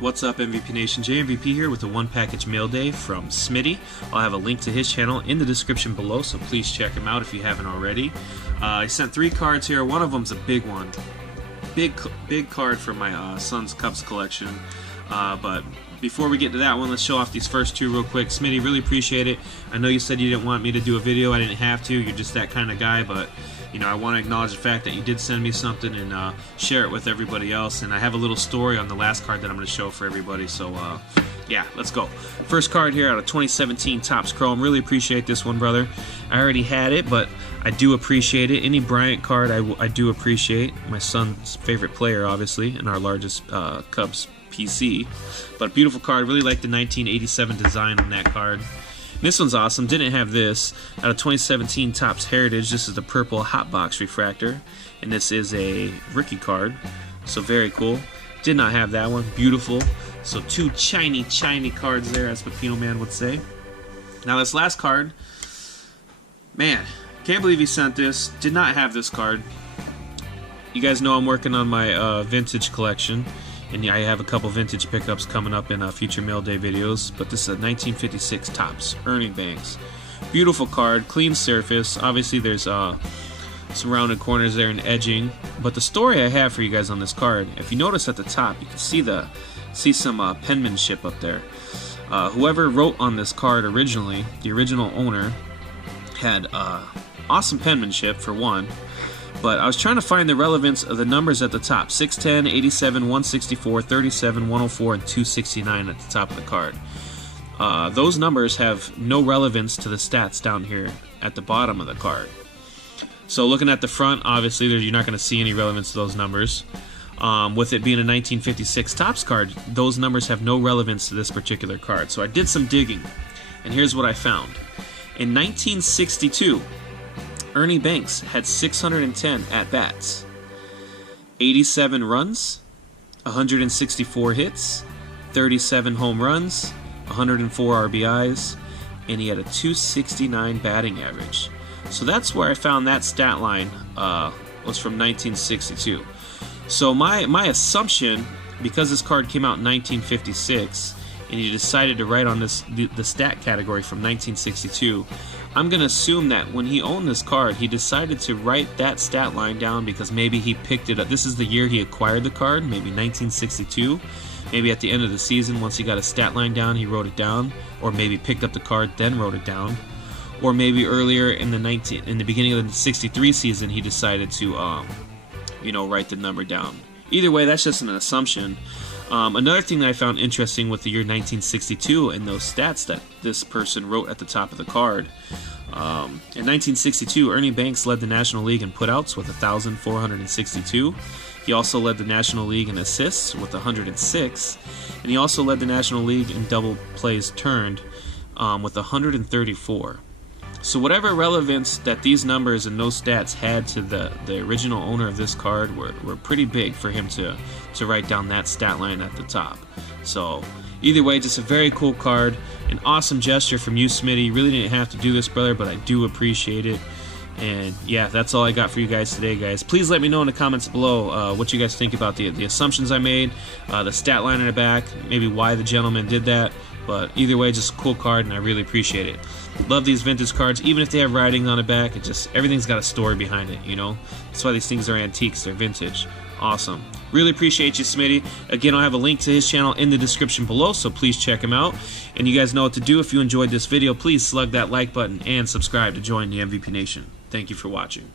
What's up, MVP Nation? JayMVP here with a one package mail day from Smitty. I'll have a link to his channel in the description below, so please check him out if you haven't already. I sent 3 cards here. One of them's a big one. Big card for my son's Cubs collection. But before we get to that one, let's show off these first 2 real quick. Smitty, really appreciate it. I know you said you didn't want me to do a video. I didn't have to. You're just that kind of guy, but you know, I want to acknowledge the fact that you did send me something and share it with everybody else. And I have a little story on the last card that I'm going to show for everybody. So, yeah, let's go. First card here out of 2017 Topps Chrome. Really appreciate this one, brother. I already had it, but I do appreciate it. Any Bryant card I do appreciate. My son's favorite player, obviously, and our largest Cubs PC. But beautiful card. Really like the 1987 design on that card. This one's awesome. Didn't have this. Out of 2017 Topps Heritage, this is the purple hot box refractor, and this is a rookie card, so very cool. Did not have that one. Beautiful. So 2 shiny cards there, as Pepino Man would say. Now this last card, man, can't believe he sent this. Did not have this card. You guys know I'm working on my vintage collection, and I have a couple vintage pickups coming up in future mail day videos. But this is a 1956 Topps Ernie Banks. Beautiful card, clean surface. Obviously there's some rounded corners there and edging. But the story I have for you guys on this card, if you notice at the top, you can see some penmanship up there. Whoever wrote on this card originally, the original owner, had awesome penmanship for one. But I was trying to find the relevance of the numbers at the top. 610, 87, 164, 37, 104, and 269 at the top of the card. Those numbers have no relevance to the stats down here at the bottom of the card. So looking at the front, obviously you're not going to see any relevance to those numbers. With it being a 1956 Topps card, those numbers have no relevance to this particular card. So I did some digging, and here's what I found. In 1962, Ernie Banks had 610 at-bats, 87 runs, 164 hits, 37 home runs, 104 RBIs, and he had a 269 batting average. So that's where I found that stat line was from 1962. So my assumption, because this card came out in 1956, and you decided to write on the stat category from 1962, I'm going to assume that when he owned this card, he decided to write that stat line down because maybe he picked it up. This is the year he acquired the card, maybe 1962. Maybe at the end of the season, once he got a stat line down, he wrote it down, or maybe picked up the card, then wrote it down. Or maybe earlier in the beginning of the 63 season, he decided to, you know, write the number down. Either way, that's just an assumption. Another thing that I found interesting with the year 1962 and those stats that this person wrote at the top of the card. In 1962, Ernie Banks led the National League in putouts with 1,462. He also led the National League in assists with 106, and he also led the National League in double plays turned with 134. So whatever relevance that these numbers and those stats had to the original owner of this card were pretty big for him to write down that stat line at the top. So either way, just a very cool card, an awesome gesture from you, Smitty. You really didn't have to do this, brother, but I do appreciate it. And yeah, that's all I got for you guys today, guys. Please let me know in the comments below what you guys think about the assumptions I made, the stat line in the back, maybe why the gentleman did that. But either way, just a cool card, and I really appreciate it. Love these vintage cards, even if they have writing on the back. It just, everything's got a story behind it, you know? That's why these things are antiques, they're vintage. Awesome. Really appreciate you, Smitty. Again, I'll have a link to his channel in the description below, so please check him out. And you guys know what to do. If you enjoyed this video, please slug that like button and subscribe to join the MVP Nation. Thank you for watching.